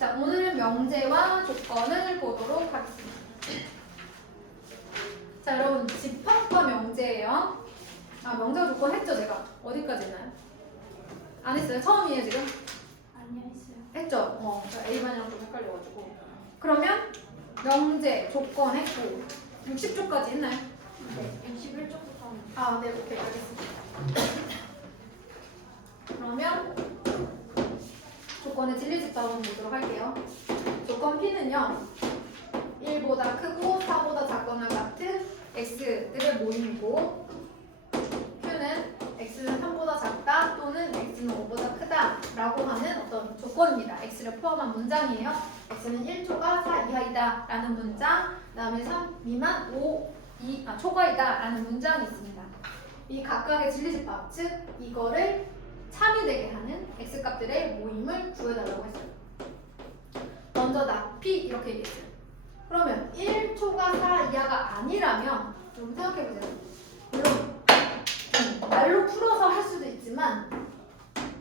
자, 오늘은 명제와 조건을 보도록 하겠습니다. 자, 여러분 집합과 명제예요. 아, 명제와 조건 했죠, 제가? 어디까지 했나요? 안 했어요? 처음이에요, 지금? 아니요, 했어요. 했죠? A반이랑 좀 헷갈려가지고. 그러면 명제, 조건 했고 60조까지 했나요? 네. 61쪽부터. 아, 네, 오케이, 알겠습니다. 그러면 조건의 진리집합을 보도록 할게요. 조건 P는요, 1보다 크고 4보다 작거나 같은 X들의 모임이고, Q는 X는 3보다 작다 또는 X는 5보다 크다 라고 하는 어떤 조건입니다. X를 포함한 문장이에요. X는 1초가 4 이하이다 라는 문장, 그 다음에 3 미만 5 초과이다 라는 문장이 있습니다. 이 각각의 진리집합, 즉 이거를 참여되게 하는 X값들의 모임을 구해달라고 했어요. 먼저 납피 이렇게 얘기했어요. 그러면 1초가 4 이하가 아니라면 좀 생각해보세요. 물론 말로 풀어서 할 수도 있지만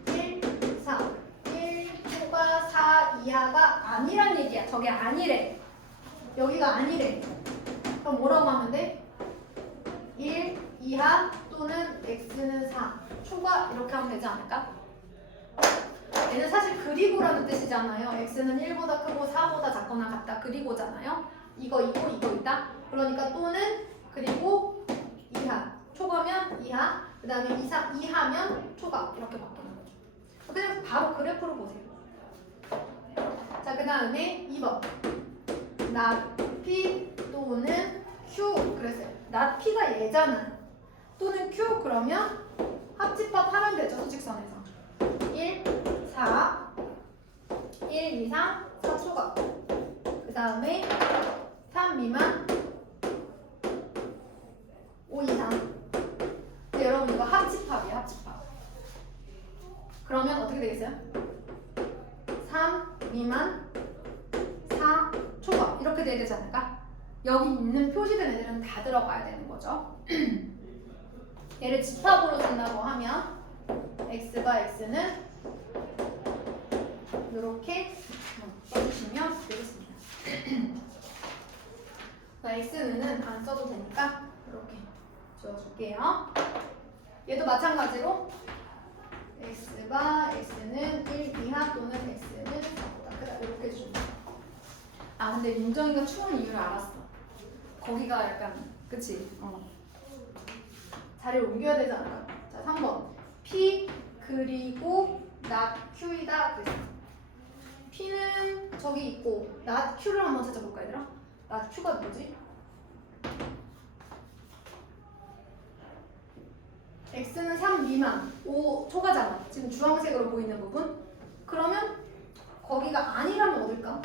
1, 4, 1초가 4 이하가 아니란 얘기야. 저게 아니래. 여기가 아니래. 그럼 뭐라고 하면 돼? 1 이하 또는 x는 4 초과 이렇게 하면 되지 않을까? 얘는 사실 그리고라는 뜻이잖아요. x는 1보다 크고 4보다 작거나 같다. 그리고잖아요. 이거 있고 이거 있다. 그러니까 또는 그리고 이하. 초과면 이하. 그 다음에 이하면 초과. 이렇게 바뀌는 거죠. 그냥 바로 그래프로 보세요. 자, 그 다음에 2번. 납P 또는 Q. 그랬어요. 납P가 얘잖아. 또는 Q 그러면 합집합하면 되죠. 수직선에서 1, 4, 1 이상 4 초과. 그 다음에 3 미만 5 이상. 근데 여러분 이거 합집합이에요. 합집합. 그러면 어떻게 되겠어요? 3 미만 4 초과 이렇게 돼야 되지 않을까? 여기 있는 표시된 애들은 다 들어가야 되는 거죠. 얘를 집합으로 쓴다고 하면 x가 x는 이렇게 써주시면 되겠습니다. x는 안 써도 되니까 이렇게 지워줄게요. 얘도 마찬가지로 x가 x는 1 이하 또는 x는 4보다 크다 이렇게 해주면 돼요. 아, 근데 민정이가 추운 이유를 알았어. 거기가 약간 그치? 자리를 옮겨야 되지 않을까? 자, 3번 P 그리고 not Q이다 그랬어. P는 저기 있고 not Q를 한번 찾아볼까 얘들아? not Q가 뭐지? X는 3 미만 5 초과잖아. 지금 주황색으로 보이는 부분. 그러면 거기가 아니라면 어딜까?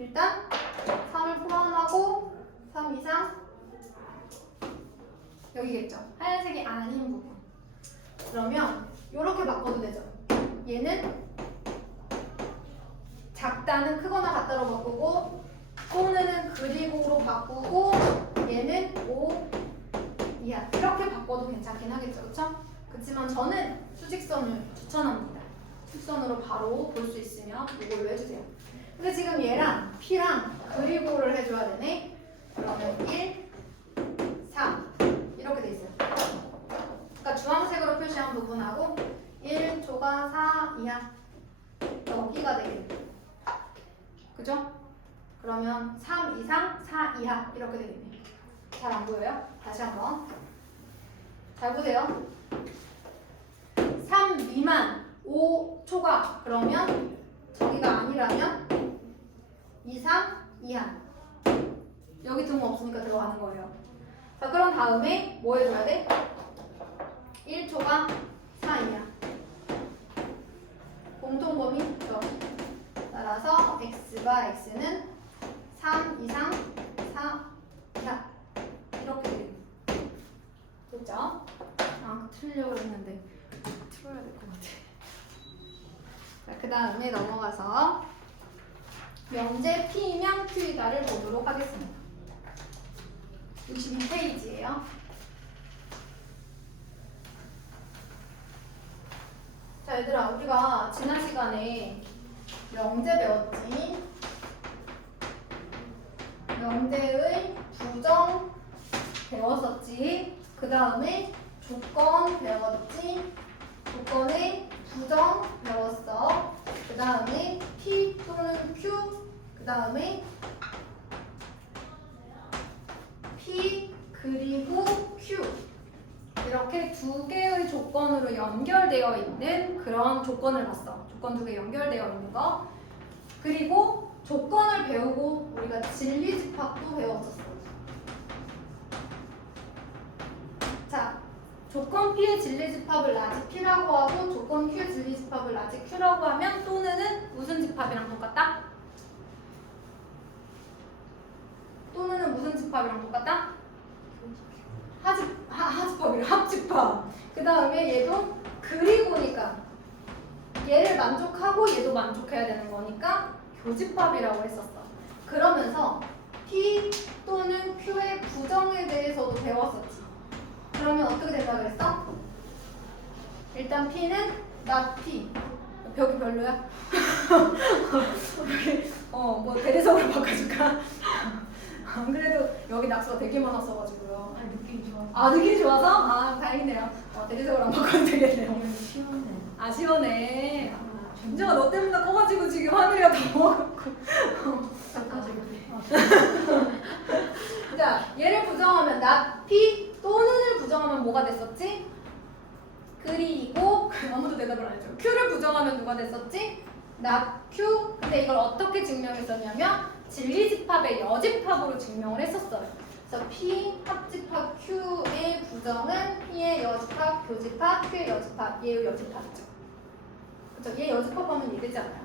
일단 3을 포함하고 3 이상 여기겠죠. 하얀색이 아닌 부분. 그러면 이렇게 바꿔도 되죠. 얘는 작다는 크거나 같다로 바꾸고 또는 그리고로 바꾸고 얘는 5 이하 이렇게 바꿔도 괜찮긴 하겠죠. 그렇죠? 그렇지만 저는 수직선을 추천합니다. 수직선으로 바로 볼 수 있으면 이걸로 해주세요. 근데 지금 얘랑 P랑 그리고를 해줘야 되네. 그러면 1, 4 이렇게 돼 있어요. 그러니까 주황색으로 표시한 부분하고 1초가 4 이하 여기가 되겠네. 그죠? 그러면 3 이상 4 이하 이렇게 되겠네. 잘 안 보여요? 다시 한번 잘 보세요. 3 미만 5 초과 그러면 저기가 아니라면 이상 이하 여기 등호 없으니까 들어가는 거예요. 자, 그럼 다음에 뭐 해줘야 돼? 1초가 4 이하 공통범위 여기. 따라서 x가 x는 3 이상 4 이하 이렇게 되겠네. 됐죠? 아, 틀려고 했는데 틀어야 될 것 같아. 자, 그 다음에 넘어가서 명제 P면 Q이다를 보도록 하겠습니다. 62페이지예요. 자 얘들아 우리가 지난 시간에 명제 배웠지? 명제의 부정 배웠었지? 그 다음에 조건 배웠지? 조건의 부정 배웠어. 그 다음에 P 또는 Q, 그 다음에 P 그리고 Q 이렇게 두 개의 조건으로 연결되어 있는 그런 조건을 봤어. 조건 두 개 연결되어 있는 거. 그리고 조건을 배우고 우리가 진리집합도 배웠었어. 자, 조건 P의 진리집합을 라지 P라고 하고 조건 Q의 진리집합을 라지 Q라고 하면 또는은 무슨 집합이랑 똑같다? 또는은 무슨 집합이랑 똑같다? 하집합이래. 합집합. 그 다음에 얘도 그리고니까 얘를 만족하고 얘도 만족해야 되는 거니까 교집합이라고 했었어. 그러면서 P 또는 Q의 부정에 대해서도 배웠었지. 그러면 어떻게 된다 그랬어? 일단 P는 not P. 벽이 별로야? 뭐 대리석으로 바꿔줄까? 안 그래도 여기 낙서가 되게 많았어가지고요. 느낌이 좋아. 아 느낌이 좋아서? 아 다행이네요. 대리석으로 안 바꿔도 되겠네요. 시원해. 아 시원해. 준정아 너 때문에 커가지고 지금 하늘이가 다 먹었고. 자 얘를 부정하면 not P 또는을 부정하면 뭐가 됐었지? 그리고 아무도 대답을 안 해줘. Q를 부정하면 누가 됐었지? not Q. 근데 이걸 어떻게 증명했었냐면 진리집합의 여집합으로 증명을 했었어요. 그래서 P 합집합 Q의 부정은 P의 여집합, 교집합, Q의 여집합, 얘의 여집합이죠. 그렇죠? 얘 여집합하면 얘 되지 않아요?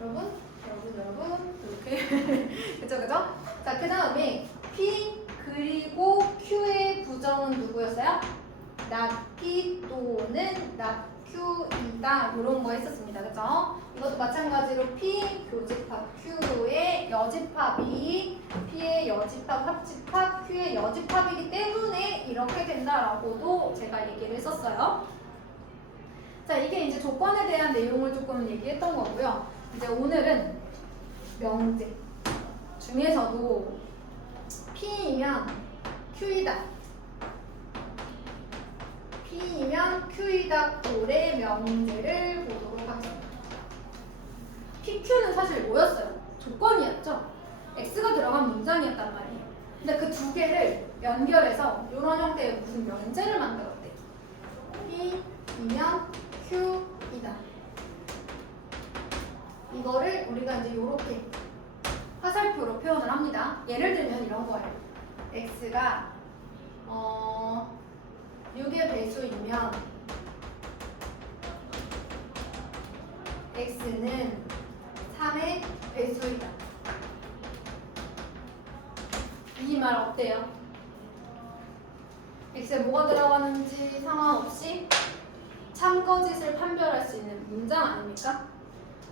여러분 이렇게 그죠? 자, 그 다음에 P 그리고 Q의 부정은 누구였어요? not P 또는 not Q이다 이런 거 했었습니다. 그죠? 이것도 마찬가지로 P 교집합 Q의 여집합이 P의 여집합 합집합 Q의 여집합이기 때문에 이렇게 된다라고도 제가 얘기를 했었어요. 자, 이게 이제 조건에 대한 내용을 조금 얘기했던 거고요. 이제 오늘은 명제 중에서도 P이면 Q이다. P이면 Q이다 꼴의 명제를 보도록 하겠습니다. PQ는 사실 뭐였어요? 조건이었죠? X가 들어간 문장이었단 말이에요. 근데 그 두 개를 연결해서 이런 형태의 무슨 명제를 만들었대. P이면 Q이다. 이거를 우리가 이제 이렇게 화살표로 표현을 합니다. 예를 들면 이런 거예요. X가 6의 배수이면 X는 3의 배수이다. 이 말 어때요? X에 뭐가 들어가는지 상관없이 참거짓을 판별할 수 있는 문장 아닙니까?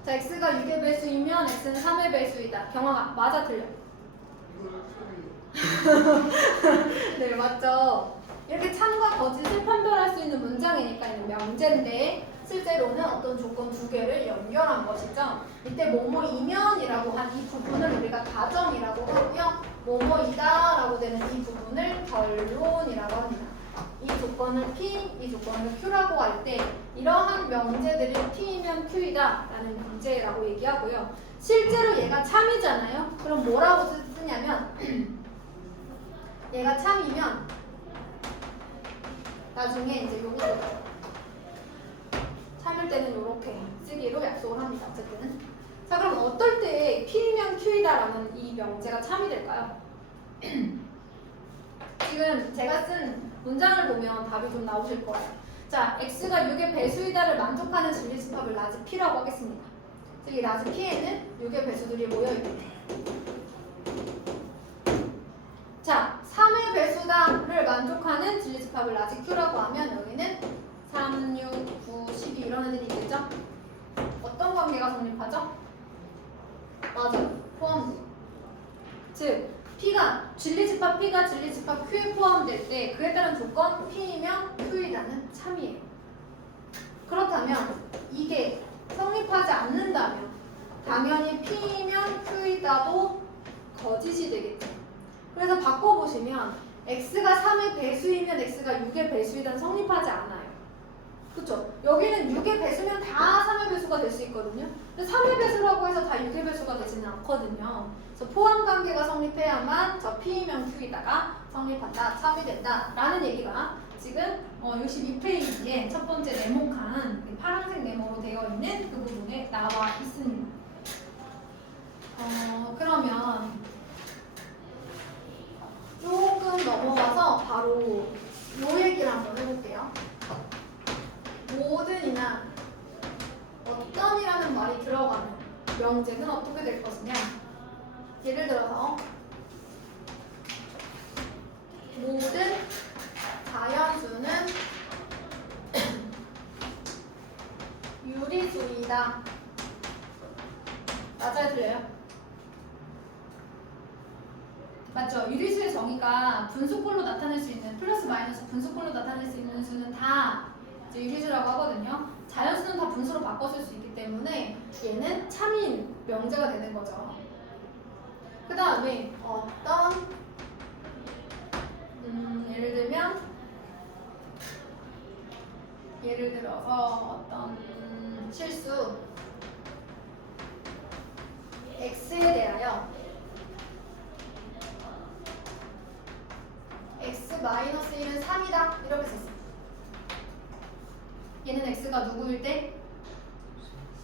자, X가 6의 배수이면 X는 3의 배수이다. 경화가 맞아 틀려? 네, 맞죠? 이렇게 참과 거짓을 판별할 수 있는 문장이니까 있는 명제인데 실제로는 어떤 조건 두 개를 연결한 것이죠. 이때 뭐뭐이면이라고 한 이 부분을 우리가 가정이라고 하고요. 뭐뭐이다 라고 되는 이 부분을 결론이라고 합니다. 이 조건을 P, 이 조건을 Q라고 할 때 이러한 명제들이 P이면 Q이다 라는 문제라고 얘기하고요. 실제로 얘가 참이잖아요. 그럼 뭐라고 쓰냐면 얘가 참이면 나중에 이제 요것도 참을 때는 이렇게 쓰기로 약속을 합니다. 어쨌든 자, 그럼 어떨 때 P이면 Q이다라는 이 명제가 참이 될까요? 지금 제가 쓴 문장을 보면 답이 좀 나오실 거예요. 자, X가 6의 배수이다를 만족하는 진리집합을 라지 P라고 하겠습니다. 즉, 이 라지 P에는 6의 배수들이 모여있는데 자, 3의 배수다를 만족하는 진리집합을 라지 Q라고 하면 여기는 3, 6, 9, 12 이런 애들이 있겠죠? 어떤 관계가 성립하죠? 맞아요. 포함. 즉, 진리집합 P가 진리집합 Q에 포함될 때 그에 따른 조건 P이면 Q이라는 참이에요. 그렇다면 이게 성립하지 않는다면 당연히 P면 Q이다도 거짓이 되겠죠. 그래서 바꿔보시면 x가 3의 배수이면 x가 6의 배수이다는 성립하지 않아요. 그쵸? 여기는 6의 배수면 다 3의 배수가 될 수 있거든요. 근데 3의 배수라고 해서 다 6의 배수가 되지는 않거든요. 그래서 포함 관계가 성립해야만 저 P면 Q이다가 성립한다, 참이 된다 라는 얘기가 지금 62페이지에 첫 번째 네모칸 그 파란색 네모로 되어 있는 그 부분에 나와 있습니다. 그러면 조금 넘어가서 바로 요 얘기를 한번 해볼게요. 모든이나 어떤이라는 말이 들어가는 명제는 어떻게 될 것이냐. 예를 들어서 모든 자연수는 유리수이다. 맞아요, 틀려요? 맞죠? 유리수의 정의가 분수꼴로 나타낼 수 있는 플러스 마이너스 분수꼴로 나타낼 수 있는 수는 다 이제 유리수라고 하거든요. 자연수는 다 분수로 바꿔 쓸 수 있기 때문에 얘는 참인 명제가 되는 거죠. 그 다음에 어떤 예를 들어서 어떤 실수 x에 대하여 x-1은 3이다 이렇게 썼어. 얘는 x가 누구일 때?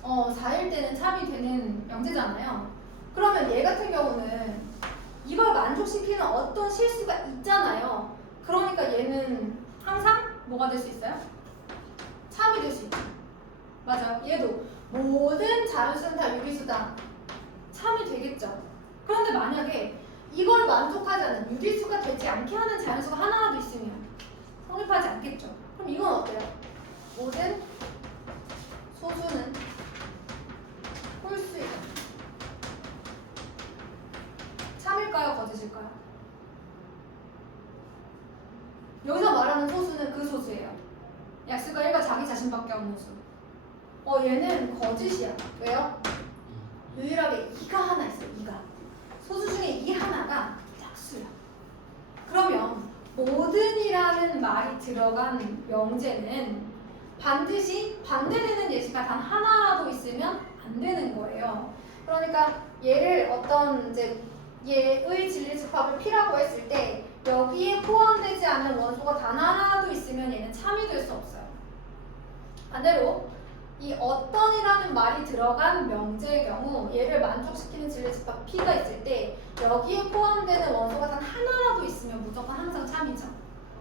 4일 때는 참이 되는 명제잖아요. 그러면 얘 같은 경우는 이걸 만족시키는 어떤 실수가 있잖아요. 그러니까 얘는 항상 뭐가 될 수 있어요? 참이 될 수 있죠. 맞아요. 얘도 모든 자연수는 다 유리수다. 참이 되겠죠. 그런데 만약에 이걸 만족하지 않는 유리수가 되지 않게 하는 자연수가 하나라도 있으면 성립하지 않겠죠. 그럼 이건 어때요? 모든 소수는 홀수이다. 참일까요? 거짓일까요? 여기서 말하는 소수는 그 소수예요. 약수가 1과 자기 자신밖에 없는 수. 얘는 거짓이야. 왜요? 유일하게 2가 하나 있어요. 2가. 소수 중에 이 하나가 약수야. 그러면 모든이라는 말이 들어간 명제는 반드시 반대되는 예시가 단 하나라도 있으면 안 되는 거예요. 그러니까 얘를 어떤 이제 얘의 진리집합을 P라고 했을 때 여기에 포함되지 않은 원소가 단 하나라도 있으면 얘는 참이 될 수 없어요. 반대로 이 어떤이라는 말이 들어간 명제의 경우 얘를 만족시키는 진리집합 P가 있을 때 여기에 포함되는 원소가 단 하나라도 있으면 무조건 항상 참이죠.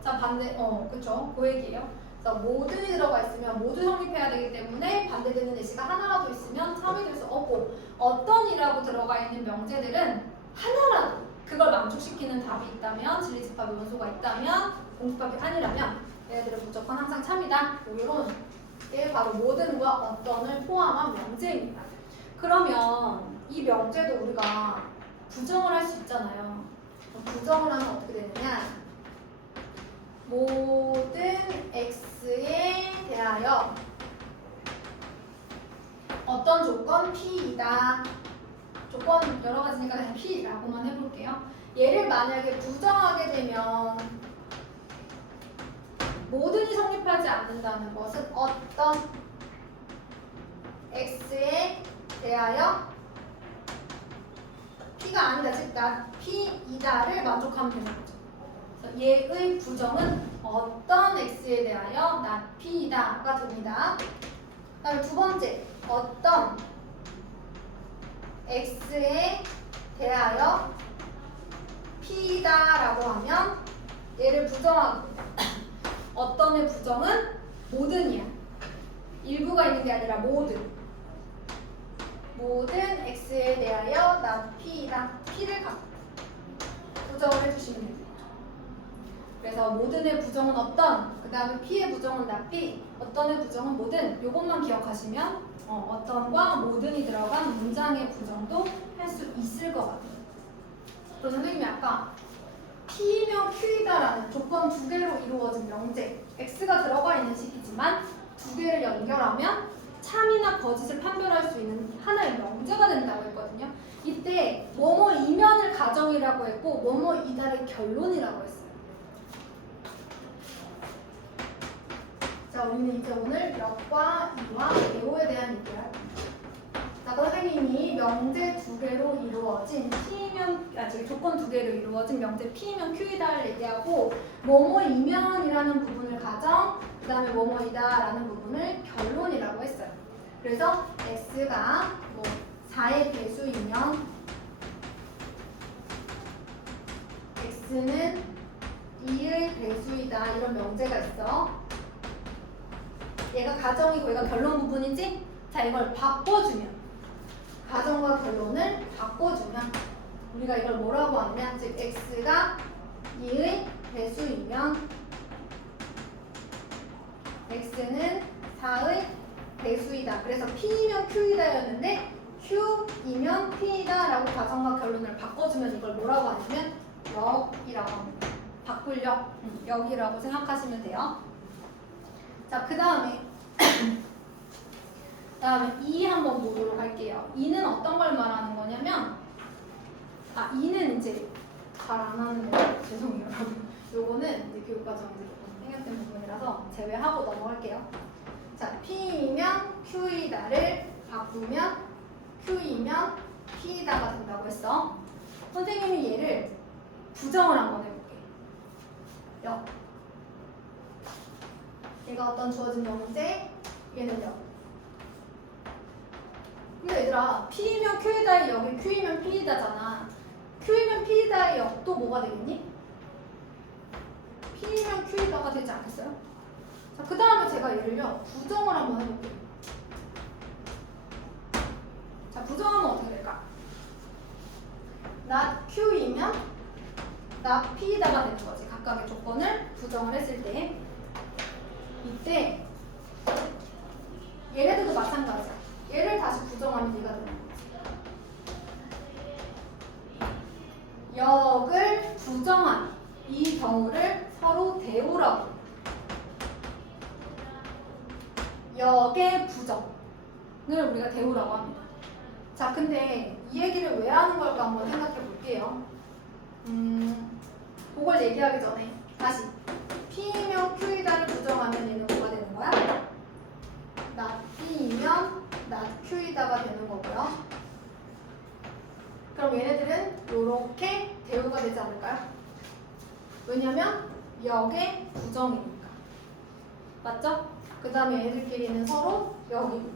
자 반대 그쵸 그 얘기예요. 그래서 모든이 들어가 있으면 모두 성립해야 되기 때문에 반대되는 예시가 하나라도 있으면 참이 될 수 없고 어떤이라고 들어가 있는 명제들은 하나라도 그걸 만족시키는 답이 있다면 진리집합의 원소가 있다면 공집합이 아니라면 얘네들은 무조건 항상 참이다. 이런 게 바로 모든과 어떤을 포함한 명제입니다. 그러면 이 명제도 우리가 부정을 할 수 있잖아요. 부정을 하면 어떻게 되느냐? 모든 x에 대하여 어떤 조건 P이다. 조건 여러 가지니까 그냥 P라고만 해볼게요. 얘를 만약에 부정하게 되면 모든이 성립하지 않는다는 것은 어떤 x에 대하여 P가 아니다, 즉 P이다를 만족하면 되는 거죠. 그래서 얘의 부정은 어떤 x에 대하여 not P이다가 됩니다. 그 다음에 두 번째, 어떤 x에 대하여 P다라고 하면 얘를 부정하고 어떤의 부정은 모든이야. 일부가 있는 게 아니라 모든 x에 대하여 not P이다. P를 갖고 부정을 해주시면 됩니다. 그래서 모든의 부정은 어떤, 그 다음에 P의 부정은 not P, 어떤의 부정은 모든. 요것만 기억하시면 어떤과 모든이 들어간 문장의 부정도 할 수 있을 것 같아요. 그래서 선생님이 아까 P면 Q이다라는 조건 두 개로 이루어진 명제 X가 들어가 있는 식이지만 두 개를 연결하면 참이나 거짓을 판별할 수 있는 하나의 명제가 된다고 했거든요. 이때 뭐뭐 이면을 가정이라고 했고 뭐뭐 이다를 결론이라고 했어요. 자, 우리는 이제 오늘 몇과 이와 대오에 대한 얘기를 할 겁니다. 자, 선생님이 명제 두 개로 이루어진 P면, 조건 두 개로 이루어진 명제 P면 Q이다를 얘기하고 뭐뭐이면이라는 부분을 가정, 그 다음에 뭐뭐이다라는 부분을 결론이라고 했어요. 그래서 X가 뭐 4의 배수이면 X는 2의 배수이다 이런 명제가 있어. 얘가 가정이고 얘가 결론 부분이지? 자, 이걸 바꿔주면 가정과 결론을 바꿔주면 우리가 이걸 뭐라고 하느냐, 즉 X가 2의 배수이면 X는 4의 배수이다. 그래서 P이면 Q이다였는데 Q이면 P이다 라고 가정과 결론을 바꿔주면 이걸 뭐라고 하냐면 역이라고 합니다. 바꿀 역, 역이라고 생각하시면 돼요. 자, 그 다음에 2 한번 보도록 할게요. 2는 어떤 걸 말하는 거냐면 2는 이제 잘 안 하는데 죄송해요 여러분. 요거는 이제 교육과정에서 조금 생략된 부분이라서 제외하고 넘어갈게요. 자, P이면 Q이다를 바꾸면 Q이면 P이다가 된다고 했어. 선생님이 얘를 부정을 한번 해볼게. 역. 얘가 어떤 주어진 명제, 얘는 역. 근데 얘들아, P이면 Q이다의 역이 Q이면 P이다잖아. Q이면 P이다의 역도 뭐가 되겠니? P이면 Q이다가 되지 않겠어요? 자, 그 다음에 제가 얘를요 부정을 한번 해볼게요. 자, 부정하면 어떻게 될까? not Q이면 not P이다가 되는 거지. 각각의 조건을 부정을 했을 때 이때 얘네들도 마찬가지야. 얘를 다시 부정하면 얘가 되는 거지. 역을 부정한 이 경우를 서로 대우라고. 역의 부정을 우리가 대우라고 합니다. 자, 근데 이 얘기를 왜 하는 걸까 한번 생각해 볼게요. 그걸 얘기하기 전에 다시 P이면 Q이다를 부정하면 얘는 뭐가 되는 거야? not P이면 not Q이다가 되는 거고요. 그럼 얘네들은 이렇게 대우가 되지 않을까요? 왜냐면 역의 부정이니까. 맞죠? 그 다음에 얘들끼리는 서로 역이고.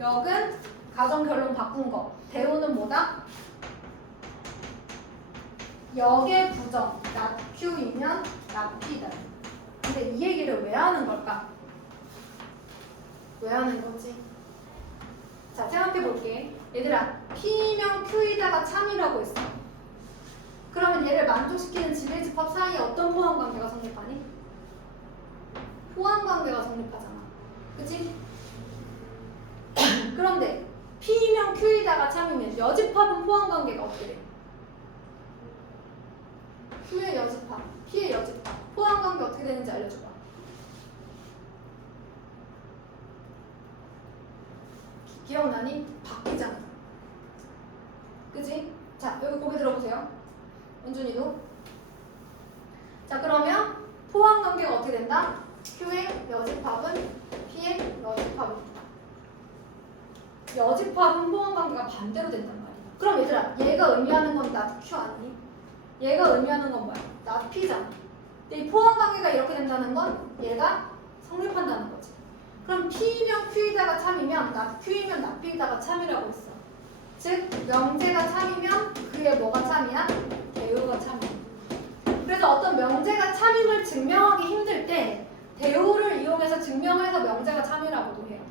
역은 가정 결론 바꾼 거. 대우는 뭐다? 역의 부정, not Q이면 not P다. 근데 이 얘기를 왜 하는 걸까? 왜 하는 거지? 자, 생각해 볼게. 얘들아, P이면 Q이다가 참이라고 했어. 그러면 얘를 만족시키는 지배집합 사이에 어떤 포함관계가 성립하니? 포함관계가 성립하잖아. 그치? 그런데 P이면 Q이다가 참이면 여집합은 포함관계가 어떻게 돼? Q의 여집합, P의 여집합, 포함관계 어떻게 되는지 알려줘봐. 기억나니? 바뀌잖아. 그치? 자, 여기 고개 들어보세요. 은준이도. 자, 그러면 포함관계가 어떻게 된다? Q의 여집합은 P의 여집합입니다. 여집합은 포함관계가 반대로 된단 말이야. 그럼 얘들아, 얘가 의미하는 건 not Q 아니니? 얘가 의미하는 건 뭐야? not P잖아. 근데 이 포함관계가 이렇게 된다는 건 얘가 성립한다는 거지. 그럼 P이면 Q이다가 참이면 not Q이면 not P이다가 참이라고 했어. 즉 명제가 참이면 그게 뭐가 참이야? 대우가 참이야. 그래서 어떤 명제가 참임을 증명하기 힘들 때 대우를 이용해서 증명해서 명제가 참이라고도 해요.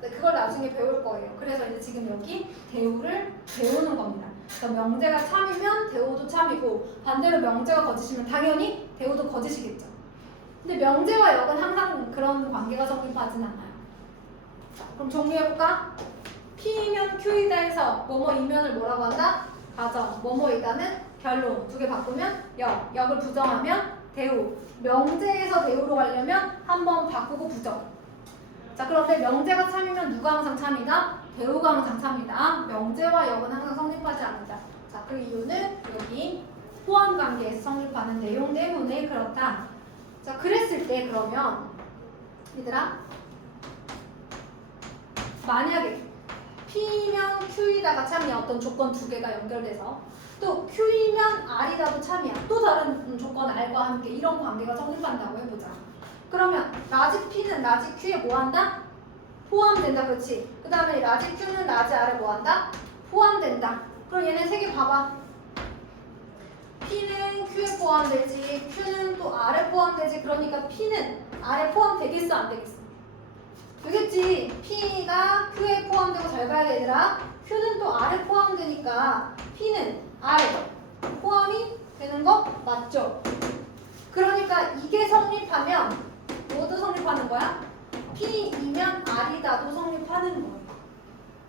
근데 그걸 나중에 배울 거예요. 그래서 이제 지금 여기 대우를 배우는 겁니다. 그러니까 명제가 참이면 대우도 참이고 반대로 명제가 거짓이면 당연히 대우도 거짓이겠죠. 근데 명제와 역은 항상 그런 관계가 성립하진 않아요. 자, 그럼 정리해볼까? P이면 Q이다에서 뭐뭐 이면을 뭐라고 한다? 가정. 뭐뭐이다는 결론. 두 개 바꾸면 역. 역을 부정하면 대우. 명제에서 대우로 가려면 한번 바꾸고 부정. 자, 그런데 명제가 참이면 누가 항상 참이다? 대우가 항상 참이다. 명제와 역은 항상 성립하지 않는다. 자, 그 이유는 여기 포함 관계에서 성립하는 내용 때문에 그렇다. 자, 그랬을 때 그러면 얘들아, 만약에 P면 Q이다가 참이야. 어떤 조건 두 개가 연결돼서 또 Q이면 R이다도 참이야. 또 다른 조건 R과 함께 이런 관계가 성립한다고 해보자. 그러면 라지 P는 라지 Q에 뭐한다? 포함된다. 그렇지? 그 다음에 라지 Q는 라지 R에 뭐한다? 포함된다. 그럼 얘네 세 개 봐봐. P는 Q에 포함되지, Q는 또 R에 포함되지. 그러니까 P는 R에 포함되겠어, 안 되겠어? 되겠지. P가 Q에 포함되고 잘 봐야 돼, 얘들아. Q는 또 R에 포함되니까 P는 R에 포함이 되는 거 맞죠? 그러니까 이게 성립하면 뭐도 성립하는 거야? P이면 R이다도 성립하는 거예요.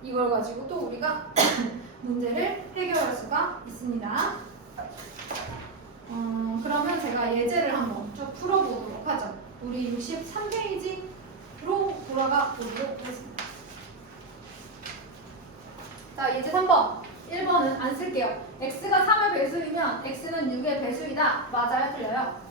이걸 가지고 또 우리가 문제를 해결할 수가 있습니다. 그러면 제가 예제를 한번 쭉 풀어보도록 하죠. 우리 63페이지로 돌아가 보도록 하겠습니다. 자, 예제 3번. 1번은 안 쓸게요. x가 3의 배수이면 x는 6의 배수이다. 맞아요? 틀려요?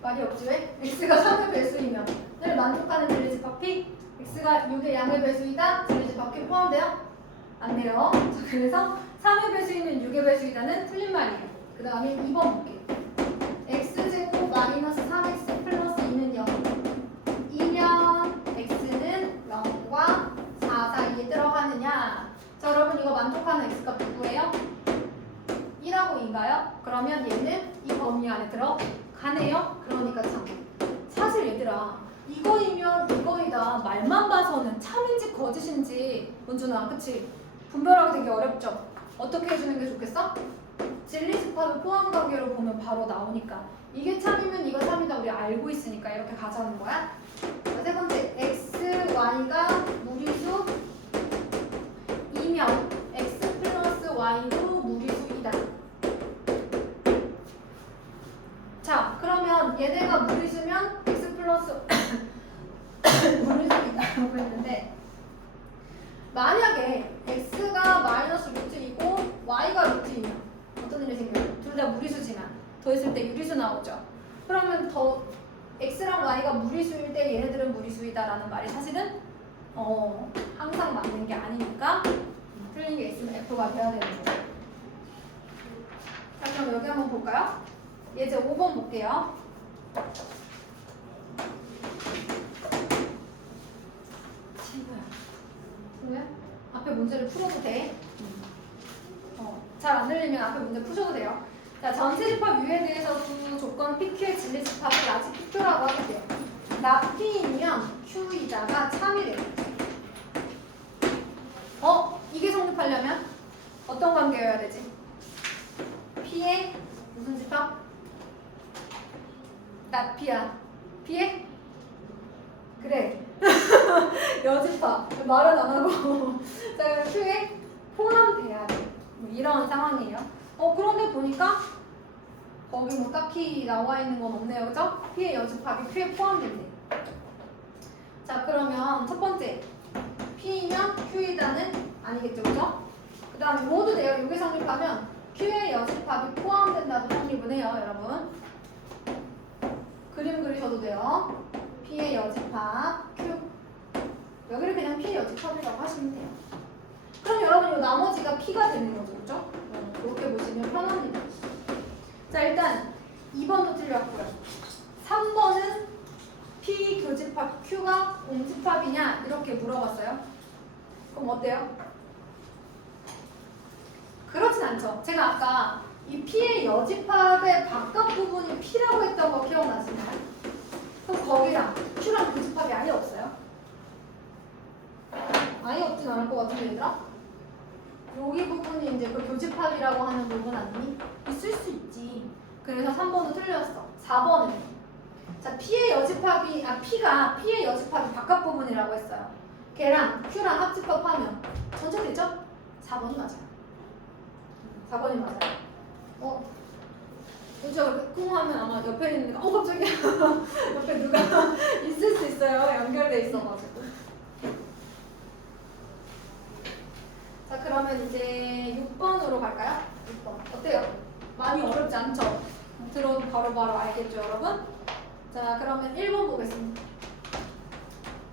말이 없지 왜? x가 3의 배수이면 늘 만족하는 진리집합 P, x가 6의 양의 배수이다. 진리집합 Q 포함돼요? 안 돼요. 자, 그래서 3의 배수이면 6의 배수이다는 틀린 말이에요. 그 다음에 2번 볼게요. x제곱 마이너스 3x 플러스 2는 0 이면 x는 0과 4 사이에 들어가느냐. 자, 여러분 이거 만족하는 x값 누구예요? 1하고 2인가요? 그러면 얘는 이 범위 안에 들어가네요. 그러니까 참. 사실 얘들아, 이거이면 이거이다 말만 봐서는 참인지 거짓인지 문준아, 그치? 분별하기 되게 어렵죠? 어떻게 해주는 게 좋겠어? 진리집합을 포함관계로 보면 바로 나오니까 이게 참이면 이거 참이다 우리 알고 있으니까 이렇게 가자는 거야. 자, 세 번째, x, y가 무리수 이면 x 플러스 y도 무리수이다. 자, 그러면 얘네가 무리수면 x 플러스 무리수이다라고 했는데, 만약에 x가 마이너스 루트이고 y가 루트이면 어떤 일이 생겨요? 둘 다 무리수지만 더했을 때 유리수 나오죠. 그러면 더 x랑 y가 무리수일 때 얘네들은 무리수이다라는 말이 사실은 항상 맞는 게 아니니까 틀린 게 있으면 F가 돼야 되는 거예요. 자, 그럼 여기 한번 볼까요? 예제 5번 볼게요. 친구야. 왜? 앞에 문제를 풀어도 돼? 잘 안 들리면 앞에 문제 푸셔도 돼요. 자, 전체집합 U에 대해서 두 조건 PQ의 진리집합을 라지 PQ라고 할게요. 나 P이면 Q이다가 참이래요. 이게 성립하려면 어떤 관계여야 되지? P의 무슨 집합? 나 P야. P의? 그래. 여집합. 말은 안 하고. 자, Q에 포함돼야 돼. 뭐 이런 상황이에요. 그런데 보니까 거기 뭐 딱히 나와 있는 건 없네요. 그죠? P의 여집합이 Q에 포함된대. 자, 그러면 첫 번째. P이면 Q이다는 아니겠죠. 그죠? 그 다음에 모두 돼요. 이게 성립하면 Q의 여집합이 포함된다도 성립은 해요. 여러분. 그림 그리셔도 돼요. P의 여집합 Q. 여기를 그냥 P의 여집합이라고 하시면 돼요. 그럼 여러분 이 나머지가 P가 되는 거죠. 그죠? 그렇게 보시면 편합니다. 자, 일단 2번도 틀렸고요. 3번은 P 교집합 Q가 공집합이냐 이렇게 물어봤어요. 그럼 어때요? 그렇진 않죠. 제가 아까 이 P의 여집합의 바깥 부분이 P라고 했던 거 기억나시나요? 그럼 거기랑 Q랑 교집합이 아예 없어요? 아예 없진 않을 것 같은데 얘들아? 여기 부분이 이제 그 교집합이라고 하는 부분 아니니? 있을 수 있지. 그래서 3번은 틀렸어. 4번은 자, P의 여집합이 P가 P의 여집합이 바깥 부분이라고 했어요. 걔랑 Q랑 합집합하면 전체 되죠? 4번이 맞아요. 4번이 맞아요. 진짜 그렇게 쿵 하면 아마 옆에 있는 애가 갑자기 옆에 누가 있을 수 있어요. 연결돼 있어가지고. 자, 그러면 이제 6번으로 갈까요? 6번. 어때요? 많이 어렵지 않죠? 들어도 바로바로 알겠죠, 여러분? 자, 그러면 1번 보겠습니다.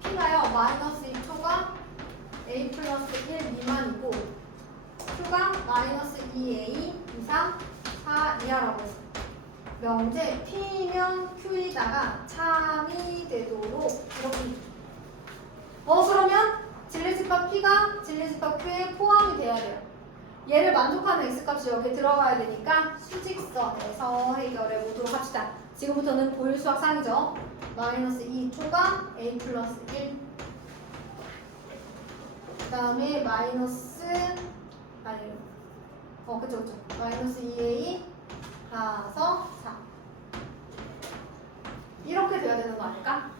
P가요, 마이너스 2초가 A 플러스 1 미만이고, Q가 마이너스 2A 이상 4 이하라고 했어요. 명제 P면 Q이다가 참이 되도록 이렇게. 그러면 진리집합 P가 진리집합 Q에 포함이 돼야 돼요. 얘를 만족하는 X값이 여기 들어가야 되니까 수직선에서 해결해 보도록 합시다. 지금부터는 고일수학상이죠. 마이너스 2초가 A 플러스 1. 그 다음에 마이너스 그쵸. 마이너스 2A 가서 4. 이렇게 돼야 되는 거 아닐까?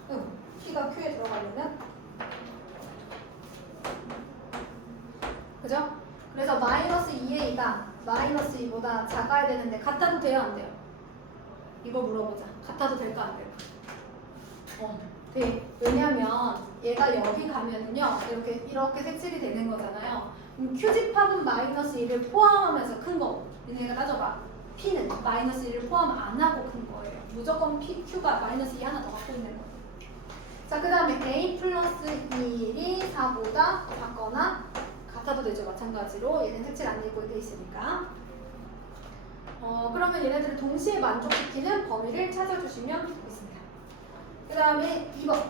P가 Q에 들어가려면. 그죠? 그래서 마이너스 2A가 마이너스 2보다 작아야 되는데 같아도 돼요? 안 돼요? 이거 물어보자. 같아도 될까 안 될까? 돼. 왜냐면 얘가 여기 가면은요 이렇게 색칠이 되는 거잖아요. Q집합은 마이너스 1을 포함하면서 큰 거. 얘가 따져봐. P는 마이너스 1을 포함 안 하고 큰 거예요. 무조건 Q가 마이너스 2 하나 더 갖고 있는 거예요. 자, 그 다음에 A 플러스 1이 4보다 작거나 같아도 되죠. 마찬가지로 얘는 색칠 안 되고 돼 있으니까. 그러면 얘네들을 동시에 만족시키는 범위를 찾아주시면 되겠습니다. 그 다음에 2번.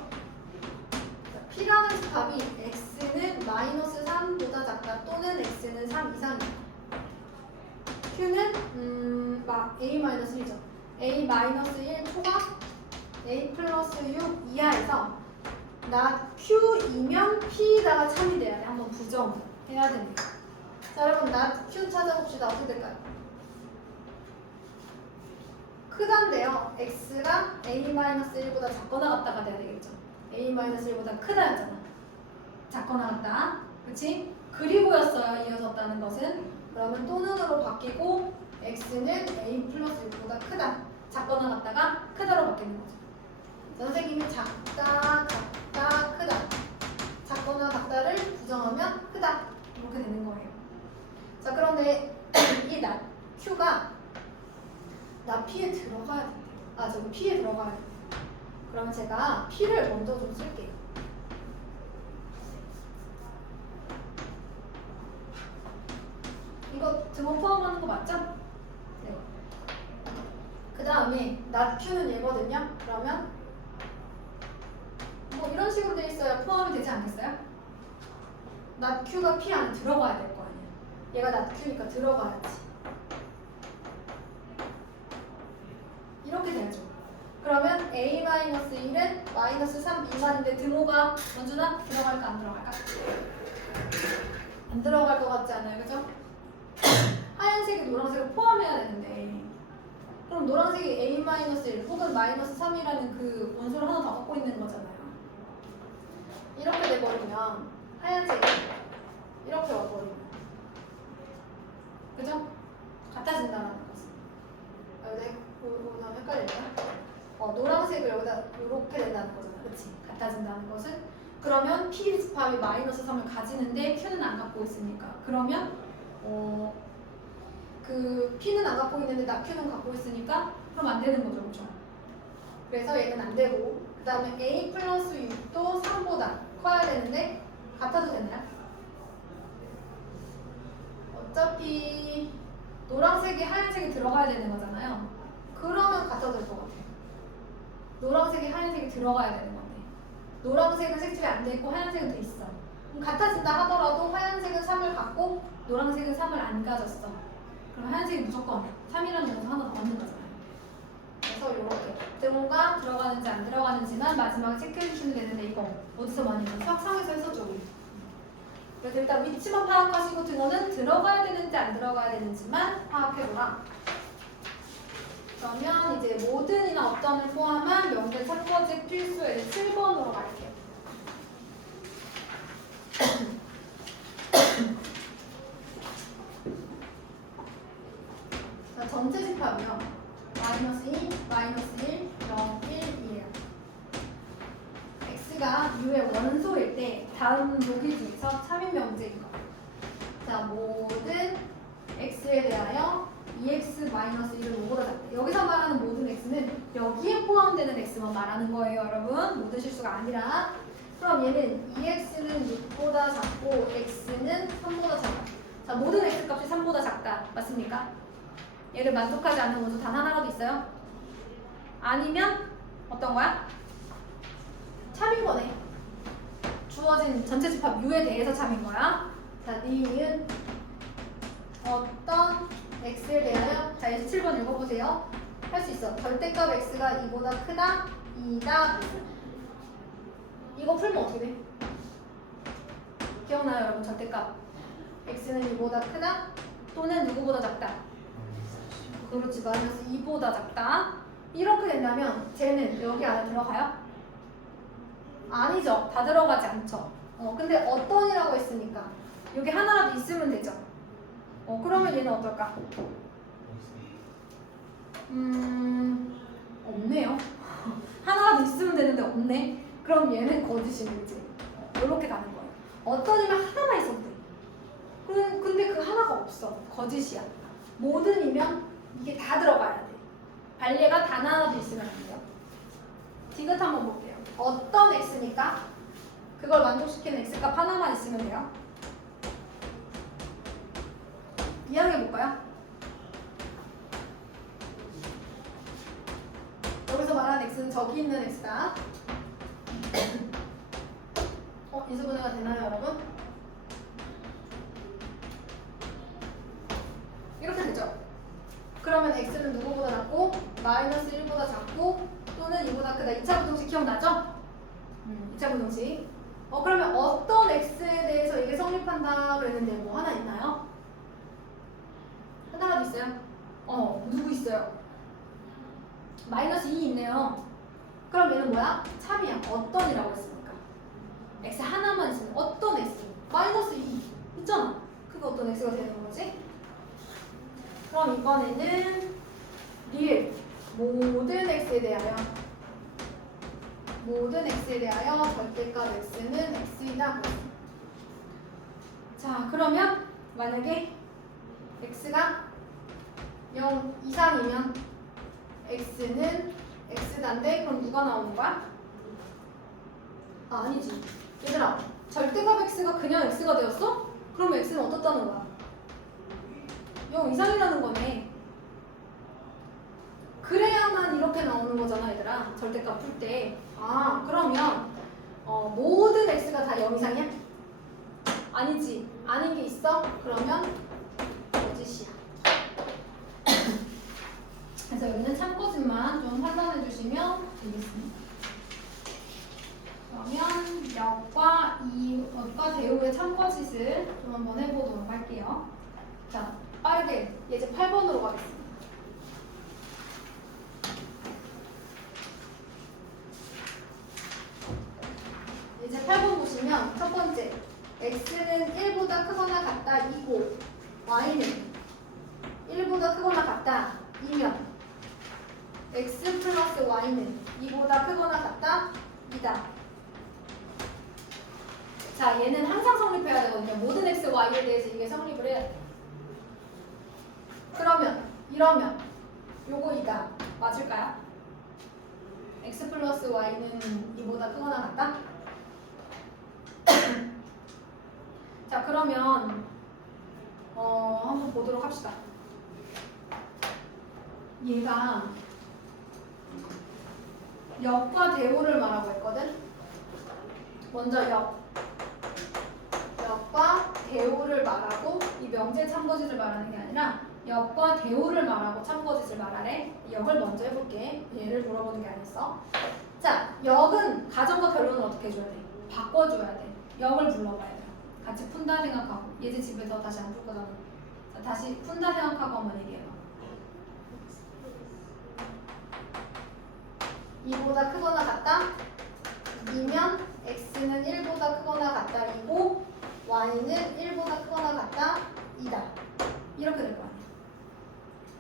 P라는 집합이 X는 마이너스 3보다 작다 또는 X는 3 이상이다. Q는 A-1이죠. A-1 초가 A 플러스 6 이하에서 나 Q이면 P에다가 참이 돼야 돼. 한번 부정해야 됩니다. 자, 여러분 나 Q 찾아봅시다. 어떻게 될까요? 크단데요. X가 A-1보다 작거나 같다가 돼야 되겠죠. A-1보다 크다였잖아. 작거나 같다. 그치? 그리고였어요. 이어졌다는 것은. 그러면 또는으로 바뀌고 X는 A 플러스 6보다 크다. 작거나 같다가 크다로 바뀌는 거죠. 선생님이 작다, 같다, 크다. 작거나 같다를 부정하면 크다. 이렇게 되는 거예요. 자, 그런데 이 Q가 나 P에 들어가야 돼. 저기 P에 들어가야 돼. 그러면 제가 P를 먼저 좀 쓸게요. 이거 등호 포함하는 거 맞죠? 네. 그 다음에 나 Q는 얘거든요. 그러면 뭐 이런 식으로 돼 있어야 포함이 되지 않겠어요? 나 Q가 P 안에 들어가야 될 거 아니에요. 얘가 나 Q니까 들어가야지. 이렇게 되죠. 그러면 A-1은 마이너스 3 미만인데 등호가 원준아 들어갈까 안 들어갈까? 안 들어갈 것 같지 않아요? 그죠? 하얀색이 노란색을 포함해야 되는데 그럼 노란색이 A-1 혹은 마이너스 3이라는 그 원소를 하나 더 갖고 있는 거잖아요. 이렇게 돼버리면 하얀색이 이렇게 와버리면 그죠? 같아진다는 것은. 오늘 헷갈릴까요? 노란색을 여기다 이렇게 된다는 거잖아. 그치? 같아진다는 것은 그러면 P 집합이 마이너스 3을 가지는데 Q는 안 갖고 있으니까 그러면 그 P는 안 갖고 있는데 나 Q는 갖고 있으니까 그럼 안 되는 거죠. 그렇죠? 그래서 얘는 안 되고 그 다음에 A 플러스 6도 3보다 커야 되는데 같아도 되나요? 어차피 노란색이 하얀색이 들어가야 되는 거잖아요. 그러면 같아도 될 것 같아요. 노란색이 하얀색이 들어가야 되는 건데 노란색은 색칠이 안 돼 있고 하얀색은 돼 있어. 그럼 같아진다 하더라도 하얀색은 3을 갖고 노란색은 3을 안 가졌어. 그럼 하얀색이 무조건 3이라는 원소 하나 더 맞는 거잖아요. 그래서 이렇게 등호가 들어가는지 안 들어가는지만 마지막에 체크해주시면 되는데 이거 어디서 많이 해요? 수학상에서 했었죠 우리. 그래서 일단 위치만 파악하시고 등호는 들어가야 되는지 안 들어가야 되는지만 파악해보라. 그러면 이제 모든이나 어떤을 포함한 명제 참고책 필수에 7번으로 갈게요. 자, U의 원소일 때 다음 보기 중에서 참인 명제인 거. 자, 모든 x에 대하여 2x-1을 5보다 작다. 여기서 말하는 모든 x는 여기에 포함되는 x만 말하는 거예요, 여러분. 모든 실수가 아니라. 그럼 얘는 2x는 6보다 작고 x는 3보다 작다. 자, 모든 x 값이 3보다 작다. 맞습니까? 얘를 만족하지 않는 원소 단 하나라도 있어요? 아니면 어떤 거야? 참인 거네. 주어진 전체 집합 U에 대해서 참인 거야. 자, 니은 어떤 x에 대하여 자, 27번 읽어보세요. 할 수 있어. 절대값 x가 2보다 크다, 2다. 이거 풀면 어떻게 돼? 기억나요, 여러분? 절대값 x는 2보다 크다 또는 누구보다 작다. 그렇지, 마이너스 2보다 작다. 이렇게 된다면 쟤는 여기 안에 들어가요? 아니죠. 다 들어가지 않죠. 근데 어떤이라고 했으니까 여기 하나라도 있으면 되죠. 그러면 얘는 어떨까? 없네요. 하나라도 있으면 되는데 없네. 그럼 얘는 거짓인 거지. 이렇게 가는 거예요. 어떤이면 하나만 있어도 돼. 근데 그 하나가 없어. 거짓이야. 모든이면 이게 다 들어가야 돼. 발레가 단 하나도 있으면 안 돼요. 디귿 한번 볼게요. 어떤 x니까 그걸 만족시키는 x값 하나만 있으면 돼요. 이야기해볼까요? 여기서 말하는 x는 저기 있는 x다. 인수분해가 되나요, 여러분? 이렇게 되죠? 그러면 x는 누구보다 작고 마이너스 1보다 작고 또는 2보다 크다. 2차 부동식 기억나죠? 2차 부동식. 그러면 어떤 x에 대해서 이게 성립한다 그랬는데 뭐 하나 있나요? 하나라도 있어요? 누구 있어요? 마이너스 2 있네요. 그럼 얘는 뭐야? 참이야. 어떤이라고 했으니까. x 하나만 있으면 어떤 x? 마이너스 2 있잖아. 그게 어떤 x가 되는 거지? 그럼 이번에는 리을 모든 x에 대하여 절대값 x는 x이다. 자, 그러면 만약에 x가 0 이상이면 x는 x단데 그럼 누가 나오는 거야? 아니지. 얘들아, 절대값 x가 그냥 x가 되었어? 그러면 x는 어떻다는 거야? 0 이상이라는 거네. 그래야만 이렇게 나오는 거잖아, 얘들아. 절대값 풀 때. 그러면 모든 x가 다 0 이상이야? 아니지. 아닌 게 있어? 그러면 거짓이야. 그래서 여기는 참고짓만 좀 판단해 주시면 되겠습니다. 그러면 역과 대우의 참고짓을 좀 한번 해보도록 할게요. 자, 빠르게 예제 8번으로 가겠습니다. 예제 8번 보시면 첫 번째 x는 1보다 크거나 같다 2고 y는 1보다 크거나 같다 2면 x 플러스 y는 2보다 크거나 같다 2다. 자, 얘는 항상 성립해야 되거든요. 모든 x, y에 대해서 이게 성립을 해야 돼. 그러면 이러면 요거 2다. 맞을까요? x 플러스 y는 2보다 크거나 같다? 자, 그러면 한번 보도록 합시다. 얘가 역과 대우를 말하고 있거든. 먼저 역과 대우를 말하고 이 명제 참거짓을 말하는 게 아니라 역과 대우를 말하고 참거짓을 말하래. 역을 먼저 해볼게. 얘를 물어보는 게 아니었어. 자, 역은 가정과 결론을 어떻게 해줘야 돼? 바꿔줘야 돼. 역을 불러봐야 돼. 같이 푼다 생각하고. 예제 집에서 다시 안 풀 거잖아. 자, 다시 푼다 생각하고 한번 얘기해봐. 2보다 크거나 같다? 2면 x는 1보다 크거나 같다 2고 y는 1보다 크거나 같다 2다. 이렇게 될 거 아니야.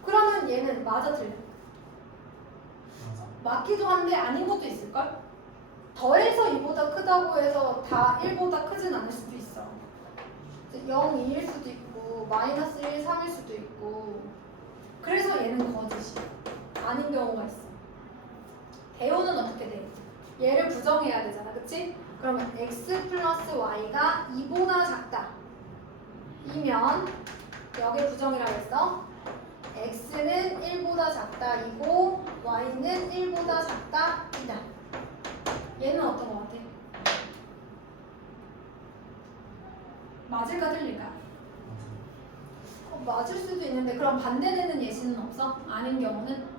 그러면 얘는 맞아 틀려? 맞기도 한데 아닌 것도 있을걸? 더해서 2보다 크다고 해서 다 1보다 크진 않을 수도 있어. 0, 2일 수도 있고 마이너스 1, 3일 수도 있고. 그래서 얘는 거짓이야. 아닌 경우가 있어. 대우는 어떻게 돼? 얘를 부정해야 되잖아, 그치? 그러면 x 플러스 y가 2보다 작다 이면 여기 부정이라고 했어. x는 1보다 작다 이고 y는 1보다 작다 이다. 얘는 어떤 거 같아? 맞을까 틀릴까? 맞을 수도 있는데 그럼 반대되는 예시는 없어? 아닌 경우는?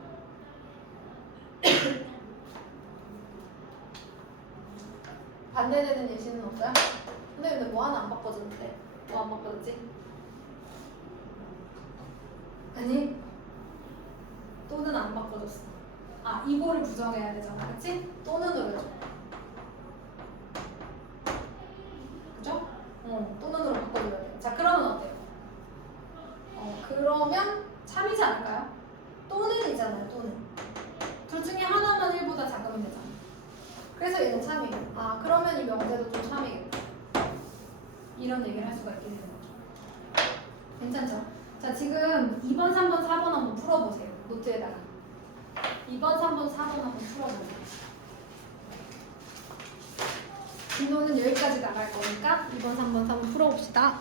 반대되는 예시는 없어요? 근데 뭐 하나 안 바꿔졌는데? 뭐 안 바꿔졌지? 아니 또는 안 바꿔줬어. 아 이거를 부정해야 되잖아, 그치? 또는으로 해줘. 그죠? 또는으로 바꿔줘야 돼. 자 그러면 어때요? 그러면 참이지 않을까요? 또는이잖아요, 또는. 둘 중에 하나만 1보다 작으면 되잖아. 그래서 얘는 참이고. 아 그러면 이 명제도 좀 참이겠다. 이런 얘기를 할 수가 있게 되는 거죠. 괜찮죠? 자 지금 2번, 3번, 4번 한번 풀어보세요. 노트에다가 2번, 3번, 4번 한번 풀어보세요. 진도는 여기까지 나갈 거니까 2번, 3번, 4번 풀어봅시다.